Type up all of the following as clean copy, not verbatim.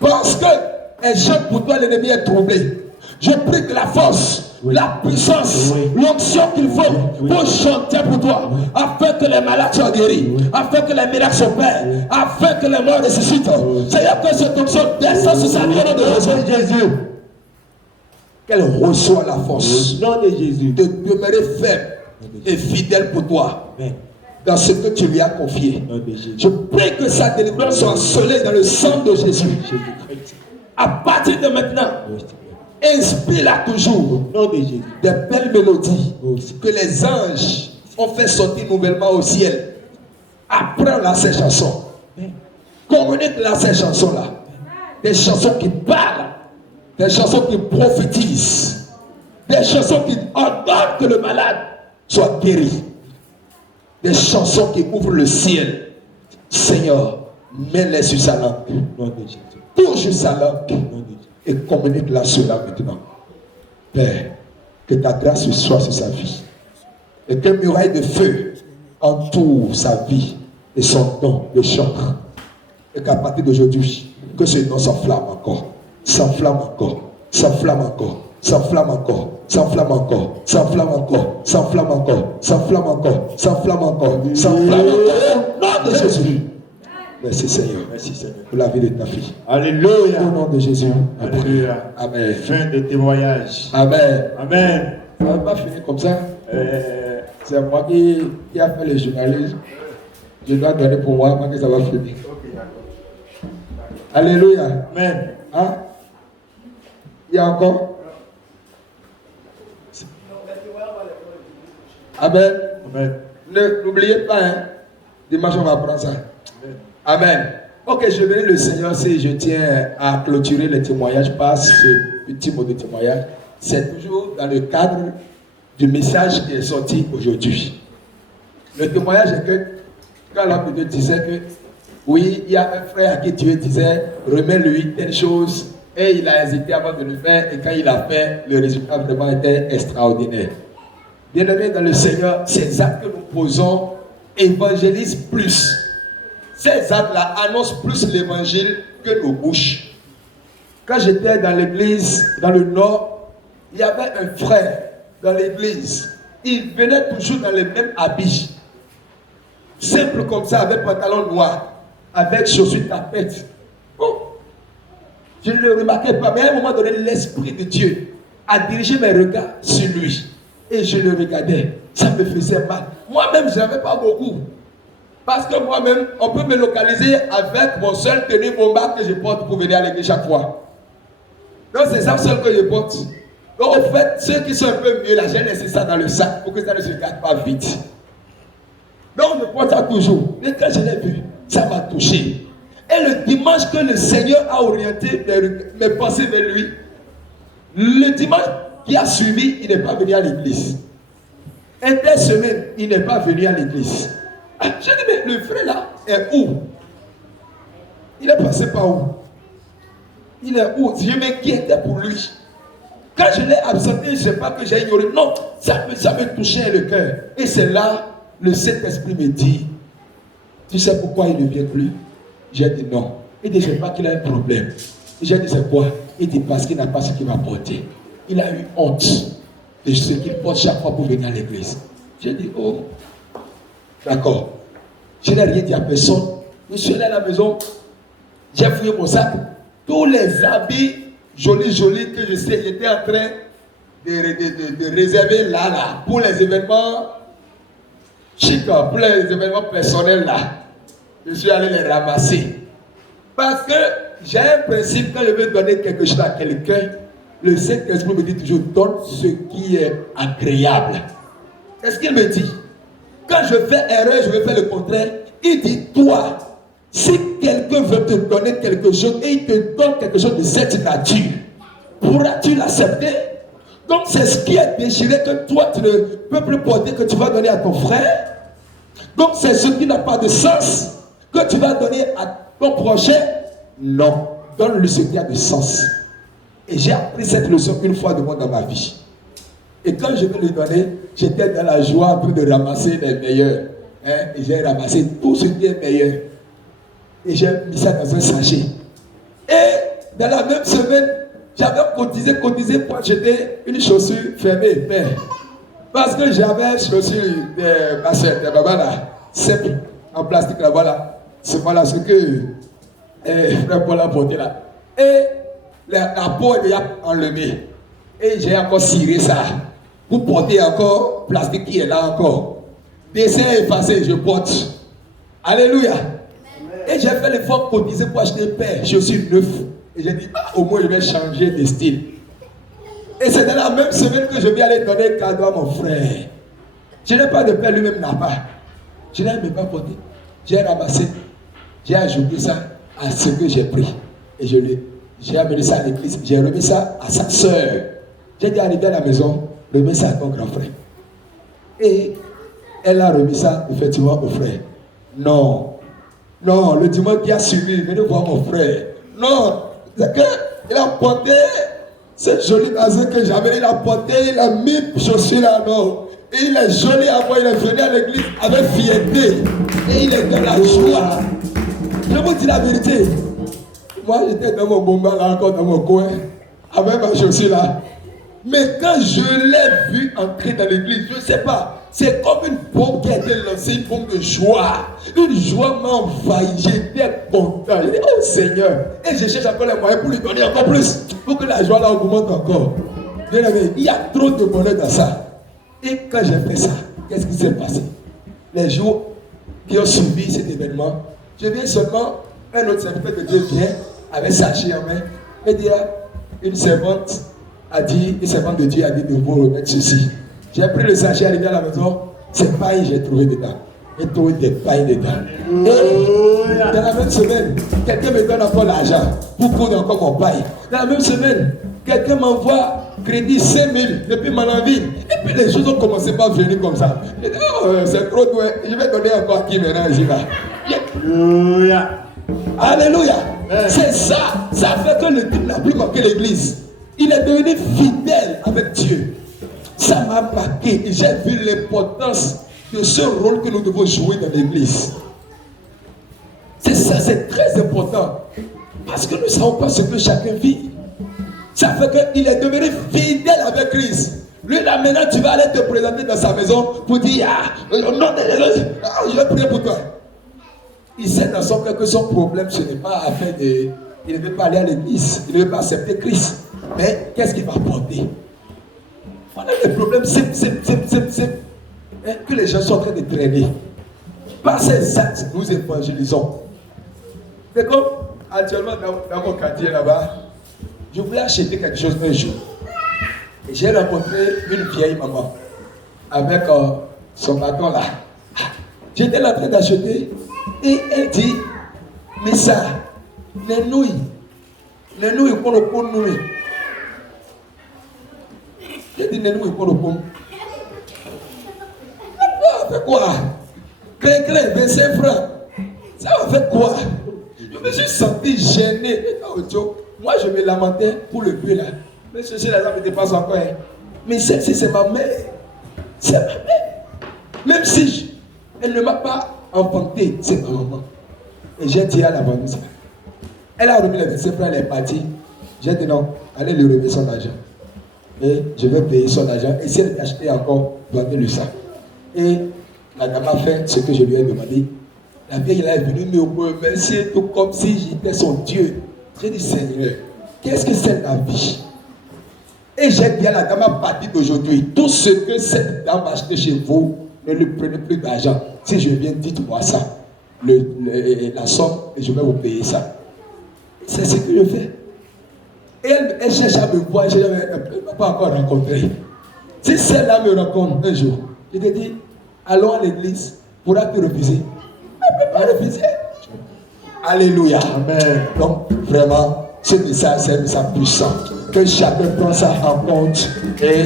Parce qu'elle chante pour toi, l'ennemi est troublé. Je prie que la force, la puissance, l'onction qu'il faut pour chanter pour toi, afin que les malades soient guéris, afin que les miracles s'opèrent, afin que les morts ressuscitent. Seigneur, que cette onction descende sur sa vie au nom de Jésus. Qu'elle reçoit la force de demeurer ferme et fidèle pour toi. Dans ce que tu lui as confié. Je prie que sa délivrance soit scellée dans le sang de Jésus. À partir de maintenant, inspire-la toujours des belles mélodies que les anges ont fait sortir nouvellement au ciel. Apprends-la ces chansons. Communique-la ces chansons-là. Des chansons qui parlent, des chansons qui prophétisent, des chansons qui ordonnent que le malade soit guéri. Des chansons qui ouvrent le ciel. Seigneur, mets-les sur sa langue. Touche sa langue et communique-la cela maintenant. Père, que ta grâce soit sur sa vie. Et qu'une muraille de feu entoure sa vie et son nom de chant. Et qu'à partir d'aujourd'hui, que ce nom s'enflamme encore. S'enflamme encore. S'enflamme encore. S'enflamme encore. S'enflamme encore, s'enflamme encore, s'enflamme encore, s'enflamme encore, s'enflamme encore, s'enflamme encore. Au nom de Jésus. Merci Seigneur. Merci Seigneur. Pour la vie de ta fille. Alléluia. Au nom de Jésus. Alléluia. Amen. Fin de témoignage. Amen. Amen. On va pas finir comme ça. C'est moi qui a fait le journalisme. Je dois donner pour moi que ça va finir. Alléluia. Amen. Hein? Il y a encore? Amen. Amen. N'oubliez pas, hein? Dimanche, on va prendre ça. Amen. Ok, je bénis le Seigneur si je tiens à clôturer le témoignage par ce petit mot de témoignage. C'est toujours dans le cadre du message qui est sorti aujourd'hui. Le témoignage est que quand l'homme de Dieu disait que oui, il y a un frère à qui Dieu disait remets-lui telle chose et il a hésité avant de le faire et quand il a fait, le résultat vraiment était extraordinaire. Bien-aimés dans le Seigneur, ces actes que nous posons évangélisent plus. Ces actes-là annoncent plus l'évangile que nos bouches. Quand j'étais dans l'église, dans le nord, il y avait un frère dans l'église. Il venait toujours dans les mêmes habits. Simple comme ça, avec pantalon noir, avec chaussures tapettes. Oh. Je ne le remarquais pas, mais à un moment donné, l'Esprit de Dieu a dirigé mes regards sur lui. Et je le regardais. Ça me faisait mal. Moi-même, je n'avais pas beaucoup. Parce que moi-même, on peut me localiser avec mon seul tenue bomba que je porte pour venir à l'église chaque fois. Donc, c'est ça seul que je porte. Donc, en fait, ceux qui sont un peu mieux, là, j'ai laissé ça dans le sac pour que ça ne se gâte pas vite. Donc, je porte ça toujours. Et quand je l'ai vu, ça m'a touché. Et le dimanche que le Seigneur a orienté mes pensées vers lui, le dimanche qui a suivi, il n'est pas venu à l'église. Et des semaines, il n'est pas venu à l'église. J'ai dit, mais le frère là est où? Il est passé par où? Il est où? Je m'inquiétais pour lui. Quand je l'ai absenté, je ne sais pas que j'ai ignoré. Non, ça me touchait le cœur. Et c'est là, le Saint-Esprit me dit, tu sais pourquoi il ne vient plus? J'ai dit non. Il dit, je ne sais pas qu'il a un problème. J'ai dit, c'est quoi? Il dit, parce qu'il n'a pas ce qu'il va porter. Il a eu honte de ce qu'il porte chaque fois pour venir à l'église. J'ai dit, oh, d'accord. Je n'ai rien dit à personne. Je suis allé à la maison, j'ai fouillé mon sac. Tous les habits jolis que je sais, j'étais en train de réserver là, pour les événements chics, pour les événements personnels là. Je suis allé les ramasser. Parce que j'ai un principe, quand je veux donner quelque chose à quelqu'un, le Saint-Esprit me dit toujours, donne ce qui est agréable. Qu'est-ce qu'il me dit? Quand je fais erreur, je vais faire le contraire. Il dit, toi, si quelqu'un veut te donner quelque chose et il te donne quelque chose de cette nature, pourras-tu l'accepter? Donc c'est ce qui est déchiré que toi tu ne peux plus porter, que tu vas donner à ton frère. Donc c'est ce qui n'a pas de sens que tu vas donner à ton prochain. Non, donne-lui ce qui a de sens. Et j'ai appris cette leçon une fois de moi dans ma vie. Et quand je vais lui donner, j'étais dans la joie en train de ramasser les meilleurs. Et j'ai ramassé tout ce qui est meilleur. Et j'ai mis ça dans un sachet. Et dans la même semaine, j'avais cotisé pour acheter une chaussure fermée, père. Parce que j'avais une chaussure de ma soeur, de maman là, simple, en plastique là, voilà. C'est voilà ce que frère Paul a porté là. Et la peau est déjà enlevée. Et j'ai encore ciré ça. Pour porter encore, plastique qui est là encore. Dessin effacé, je porte. Alléluia. Et j'ai fait l'effort cotisé pour acheter un paire, chaussures neuves. Et j'ai dit, au moins je vais changer de style. Et c'est dans la même semaine que je vais aller donner un cadeau à mon frère. Je n'ai pas de paire, lui-même n'a pas. Je n'ai même pas porté. J'ai ramassé, j'ai ajouté ça à ce que j'ai pris. Et j'ai amené ça à l'église, j'ai remis ça à sa soeur. J'ai dit, arrivé à la maison, remets ça à ton grand frère. Et elle a remis ça effectivement au frère. Non, le dimanche qui a suivi, venez voir mon frère. Non, c'est qu'il a porté cette jolie bazin que j'avais, il a porté, il a mis chaussures là, non. Et il est joli à moi, il est venu à l'église avec fierté. Et il est dans la joie. Je vous dis la vérité. Moi, j'étais dans mon bomba là, encore dans mon coin, avec ma chaussure là. Mais quand je l'ai vu entrer dans l'église, je ne sais pas, c'est comme une bombe qui a été lancée, une bombe de joie. Une joie m'a envahi, j'étais content. J'ai dit, oh Seigneur. Et je cherche encore les moyens pour lui donner encore plus. Pour que la joie là augmente encore. Bien aimé, il y a trop de bonheur dans ça. Et quand j'ai fait ça, qu'est-ce qui s'est passé? Les jours qui ont suivi cet événement, je viens seulement, un autre serviteur de Dieu vient avec sachet en main et dit, une servante de Dieu a dit de vous remettre ceci. J'ai pris le sachet, arrivé à la maison, c'est paille, j'ai trouvé dedans. J'ai trouvé des pailles dedans. Et dans la même semaine, quelqu'un me donne encore l'argent pour prendre encore mon paille. Dans la même semaine, quelqu'un m'envoie crédit 5 000 depuis Malanville. Et puis les choses ont commencé par venir comme ça. Je dis, oh, c'est trop doué. Je vais donner encore à qui maintenant, j'y vais. Alléluia. Alléluia. C'est ça. Ça fait que le type n'a plus manqué l'église. Il est devenu fidèle avec Dieu. Ça m'a marqué et j'ai vu l'importance de ce rôle que nous devons jouer dans l'église. C'est ça, c'est très important. Parce que nous ne savons pas ce que chacun vit. Ça fait qu'il est devenu fidèle avec Christ. Lui là maintenant tu vas aller te présenter dans sa maison pour dire je vais prier pour toi. Il sait dans son cœur que son problème ce n'est pas afin de... Il ne veut pas aller à l'église, il ne veut pas accepter Christ. Mais qu'est-ce qu'il va apporter? Voilà le problème, que les gens sont en train de traîner. Par ces actes, nous évangélisons. C'est comme actuellement dans mon quartier là-bas, je voulais acheter quelque chose un jour. Et j'ai rencontré une vieille maman avec son bâton là. J'étais là en train d'acheter et elle dit, mais ça, les nouilles qu'on le pond nouilles. J'ai dit, les nouilles qu'on le pond. Ça va faire quoi? Cré, 25 francs. Ça va faire quoi? Je me suis senti gêné. Moi, je me lamentais pour le vieux là. Mais ceci, là, ça me dépasse encore. Mais celle-ci, c'est ma mère. C'est ma mère. Même si elle ne m'a pas enfanté, c'est ma maman. Et j'ai dit à la vendeuse, elle a remis les 25 francs, elle est partie. J'ai dit non, allez lui remettre son argent. Et je vais payer son argent. Et si elle achetait encore, vendez-le ça. Et la dame a fait ce que je lui ai demandé. La vieille là est venue me remercier tout comme si j'étais son Dieu. J'ai dit, Seigneur, qu'est-ce que c'est la vie? Et j'ai dit à la dame à partir d'aujourd'hui, tout ce que cette dame a acheté chez vous, ne lui prenez plus d'argent. Si je viens, dites-moi ça. La somme, et je vais vous payer ça. C'est ce que je fais. Et elle cherche à me voir, elle ne m'a pas encore rencontré. Si celle-là me rencontre un jour, je te dis, allons à l'église, pourra-tu refuser? Elle ne peut pas refuser. Alléluia. Amen. Donc, vraiment, ce message, c'est un message puissant. Que chacun prend ça en compte et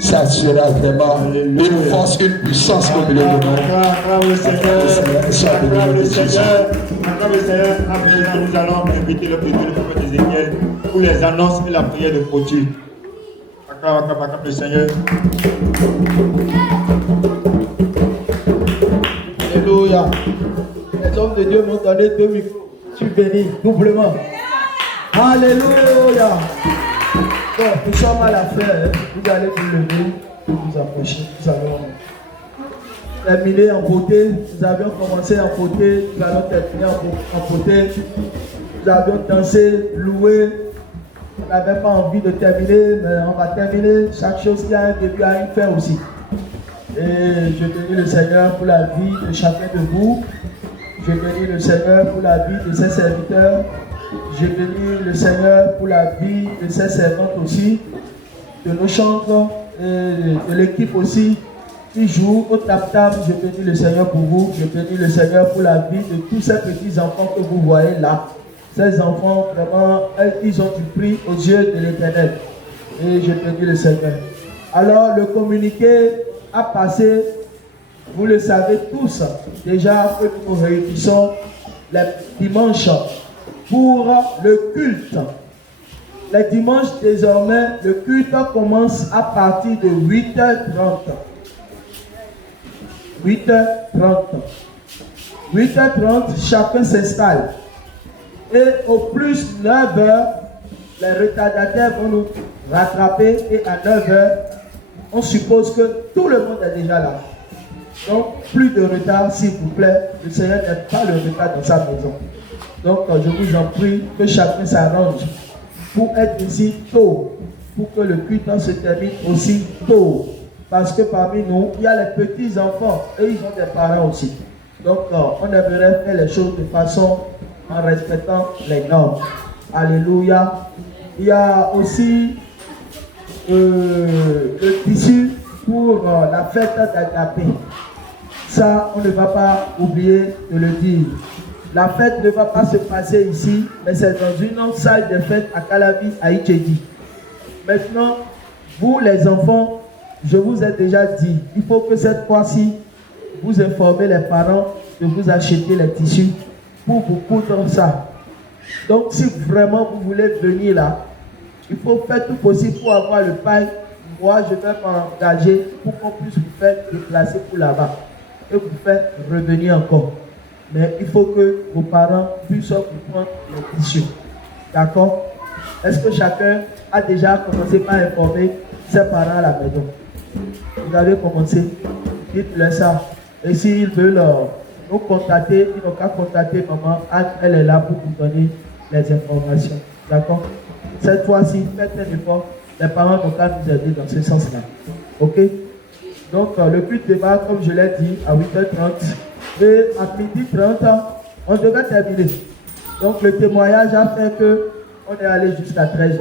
ça sera vraiment une force, une puissance au milieu de nous. Acclame le Seigneur. Acclame le Seigneur. Acclame le Seigneur. À présent, nous allons inviter le président du prophète Ézéchiel pour les annonces et la prière de clôture. Acclame le Seigneur. Alléluia. Les hommes de Dieu m'ont donné 2 micros. Je suis béni doublement. Alléluia. Bon, nous sommes à la fin. Hein. Vous allez vous lever et vous approcher. Nous allons terminer en beauté. Nous avions commencé en beauté. Nous allons terminer en beauté. Nous avions dansé, loué. On n'avait pas envie de terminer, mais on va terminer. Chaque chose qui a un début a une fin aussi. Et je bénis le Seigneur pour la vie de chacun de vous. Je bénis le Seigneur pour la vie de ses serviteurs. Je bénis le Seigneur pour la vie de ses servantes aussi, de nos chantres et de l'équipe aussi qui joue au tap-tap. Je bénis le Seigneur pour vous. Je bénis le Seigneur pour la vie de tous ces petits enfants que vous voyez là. Ces enfants, vraiment, ils ont du prix aux yeux de l'Éternel. Et je bénis le Seigneur. Alors, le communiqué a passé, vous le savez tous, déjà que nous nous réunissons les dimanches pour le culte. Les dimanches, désormais, le culte commence à partir de 8h30. 8h30. 8h30, chacun s'installe. Et au plus 9h, les retardataires vont nous rattraper et à 9h, on suppose que tout le monde est déjà là. Donc, plus de retard, s'il vous plaît. Le Seigneur n'aime pas le retard dans sa maison. Donc, je vous en prie que chacun s'arrange pour être ici tôt, pour que le culte se termine aussi tôt. Parce que parmi nous, il y a les petits-enfants et ils ont des parents aussi. Donc, on aimerait faire les choses de façon en respectant les normes. Alléluia. Il y a aussi le tissu pour la fête d'Agapé. Ça, on ne va pas oublier de le dire. La fête ne va pas se passer ici, mais c'est dans une salle de fête à Calavi, à Itchédi. Maintenant, vous les enfants, je vous ai déjà dit, il faut que cette fois-ci, vous informez les parents de vous acheter les tissus pour vous coudre ça. Donc, si vraiment vous voulez venir là, il faut faire tout possible pour avoir le pain. Moi, je vais m'engager pour qu'on puisse vous faire déplacer pour là-bas et vous faire revenir encore. Mais il faut que vos parents puissent vous prendre les tissus. D'accord? Est-ce que chacun a déjà commencé par informer ses parents à la maison? Vous avez commencé? Dites-leur ça. Et s'ils veulent nous contacter, ils n'ont qu'à contacter maman. Anne, elle est là pour vous donner les informations. D'accord? Cette fois-ci, faites un effort. Les parents n'ont qu'à nous aider dans ce sens-là. Ok? Donc, le culte démarre, comme je l'ai dit, à 8h30. Et à 12h30, on devrait terminer. Donc, le témoignage a fait qu'on est allé jusqu'à 13h.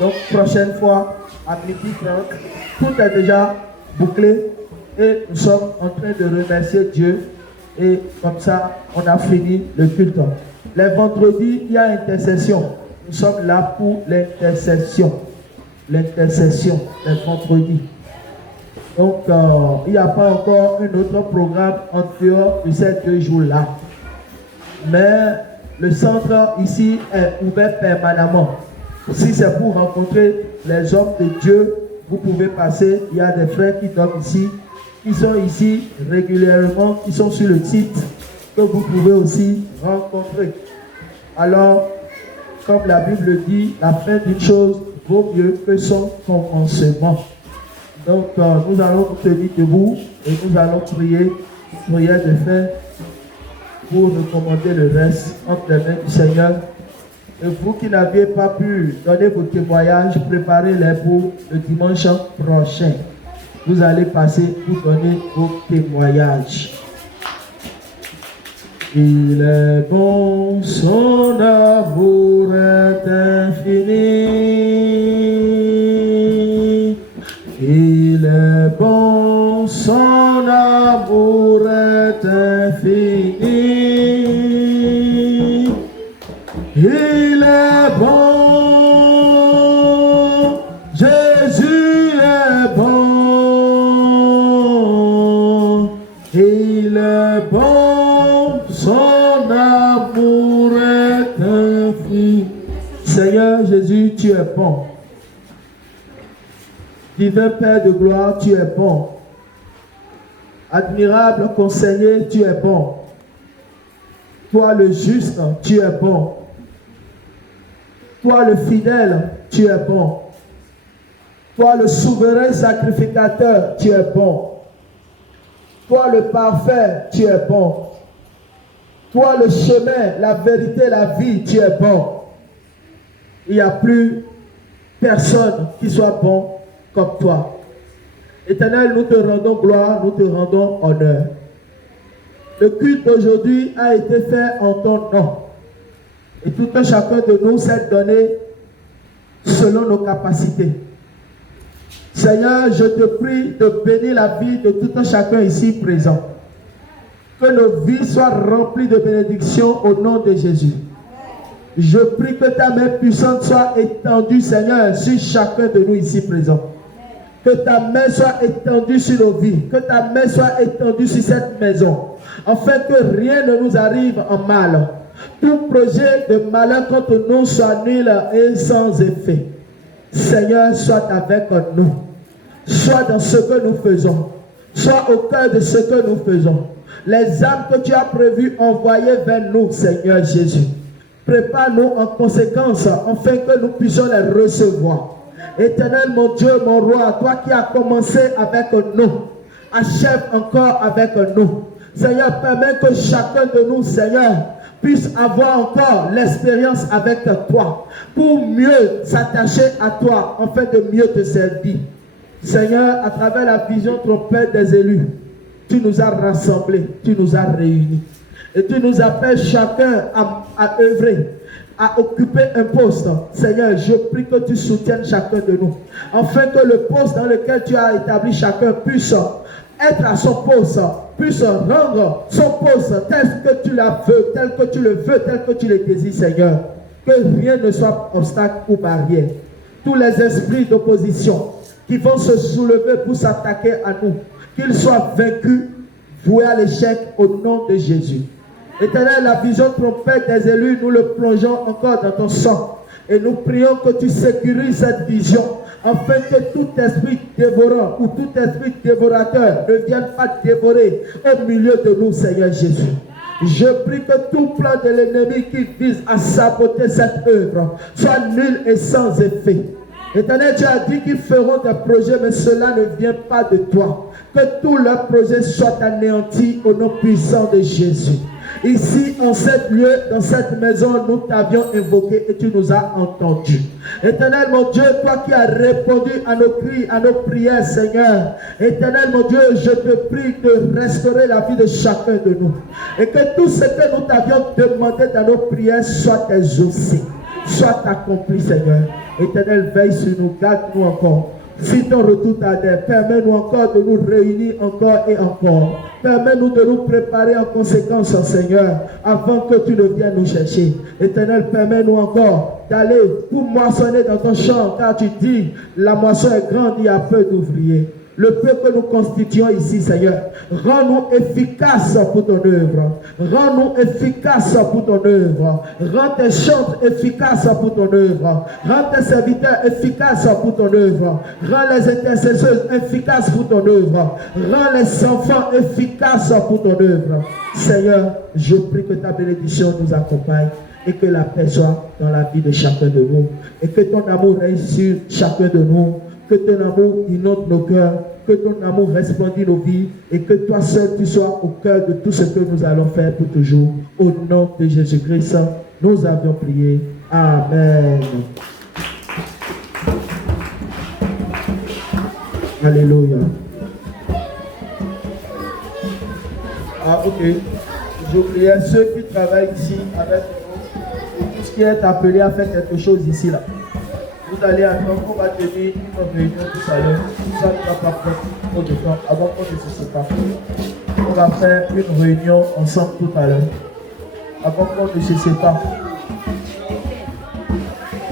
Donc, prochaine fois, à 12h30, tout est déjà bouclé. Et nous sommes en train de remercier Dieu. Et comme ça, on a fini le culte. Les vendredis, il y a intercession. Nous sommes là pour l'intercession. L'intercession, les vendredis. Donc, il n'y a pas encore un autre programme en dehors de ces 2 jours-là. Mais le centre ici est ouvert permanemment. Si c'est pour rencontrer les hommes de Dieu, vous pouvez passer. Il y a des frères qui dorment ici, qui sont ici régulièrement, qui sont sur le site, que vous pouvez aussi rencontrer. Alors, comme la Bible dit, la fin d'une chose vaut mieux que son commencement. Donc, nous allons nous tenir debout et nous allons prier, prière de fin pour recommander le reste entre les mains du Seigneur. Et vous qui n'aviez pas pu donner vos témoignages, préparez-les pour le dimanche prochain. Vous allez passer pour donner vos témoignages. Il est bon, son amour est infini. Il est bon, son amour est infini. Il est bon, Jésus est bon. Il est bon, son amour est infini. Seigneur Jésus, tu es bon. Divin Père de gloire, tu es bon. Admirable conseiller, tu es bon. Toi le juste, tu es bon. Toi le fidèle, tu es bon. Toi le souverain sacrificateur, tu es bon. Toi le parfait, tu es bon. Toi le chemin, la vérité, la vie, tu es bon. Il n'y a plus personne qui soit bon comme toi. Éternel, nous te rendons gloire, nous te rendons honneur. Le culte d'aujourd'hui a été fait en ton nom. Et tout un chacun de nous s'est donné selon nos capacités. Seigneur, je te prie de bénir la vie de tout un chacun ici présent. Que nos vies soient remplies de bénédictions au nom de Jésus. Je prie que ta main puissante soit étendue, Seigneur, sur chacun de nous ici présent. Que ta main soit étendue sur nos vies. Que ta main soit étendue sur cette maison. Afin que rien ne nous arrive en mal. Tout projet de malheur contre nous soit nul et sans effet. Seigneur, sois avec nous. Sois dans ce que nous faisons. Sois au cœur de ce que nous faisons. Les âmes que tu as prévues envoyer vers nous, Seigneur Jésus. Prépare-nous en conséquence, afin que nous puissions les recevoir. Éternel, mon Dieu, mon roi, toi qui as commencé avec nous, achève encore avec nous. Seigneur, permets que chacun de nous, Seigneur, puisse avoir encore l'expérience avec toi, pour mieux s'attacher à toi, afin de mieux te servir. Seigneur, à travers la vision trompette des élus, tu nous as rassemblés, tu nous as réunis. Et tu nous appelles chacun à œuvrer, à occuper un poste. Seigneur, je prie que tu soutiennes chacun de nous, afin que le poste dans lequel tu as établi chacun puisse être à son poste, puisse rendre son poste tel que tu la veux, tel que tu le veux, tel que tu le désires, Seigneur. Que rien ne soit obstacle ou barrière. Tous les esprits d'opposition qui vont se soulever pour s'attaquer à nous, qu'ils soient vaincus, voués à l'échec au nom de Jésus. Éternel, la vision trompette des élus, nous le plongeons encore dans ton sang. Et nous prions que tu sécurises cette vision, afin que tout esprit dévorant ou tout esprit dévorateur ne vienne pas dévorer au milieu de nous, Seigneur Jésus. Je prie que tout plan de l'ennemi qui vise à saboter cette œuvre soit nul et sans effet. Éternel, tu as dit qu'ils feront des projets, mais cela ne vient pas de toi. Que tous leurs projets soient anéantis au nom puissant de Jésus. Ici, en cet lieu, dans cette maison, nous t'avions invoqué et tu nous as entendus. Éternel, mon Dieu, toi qui as répondu à nos cris, à nos prières, Seigneur. Éternel, mon Dieu, je te prie de restaurer la vie de chacun de nous. Et que tout ce que nous t'avions demandé dans nos prières soit exaucé, soit accompli, Seigneur. Éternel, veille sur nous, garde-nous encore. Si ton retour tarde, permets-nous encore de nous réunir encore et encore. Permets-nous de nous préparer en conséquence, Seigneur, avant que tu ne viennes nous chercher. Éternel, permets-nous encore d'aller pour moissonner dans ton champ, car tu dis, la moisson est grande, il y a peu d'ouvriers. Le peu que nous constituons ici, Seigneur, rends-nous efficaces pour ton œuvre. Rends-nous efficaces pour ton œuvre. Rends tes chantres efficaces pour ton œuvre. Rends tes serviteurs efficaces pour ton œuvre. Rends les intercesseurs efficaces pour ton œuvre. Rends les enfants efficaces pour ton œuvre. Seigneur, je prie que ta bénédiction nous accompagne et que la paix soit dans la vie de chacun de nous. Et que ton amour règne sur chacun de nous. Que ton amour inonde nos cœurs, que ton amour resplendisse nos vies et que toi seul tu sois au cœur de tout ce que nous allons faire pour toujours. Au nom de Jésus-Christ, nous avions prié. Amen. Alléluia. Ah, ok. J'oubliais ceux qui travaillent ici avec nous et tout ce qui est appelé à faire quelque chose ici là. Vous allez attendre, on va tenir une réunion tout à l'heure. Ça ne va pas prendre trop de temps avant qu'on ne se sépare. On va faire une réunion ensemble tout à l'heure. Avant qu'on ne se sépare.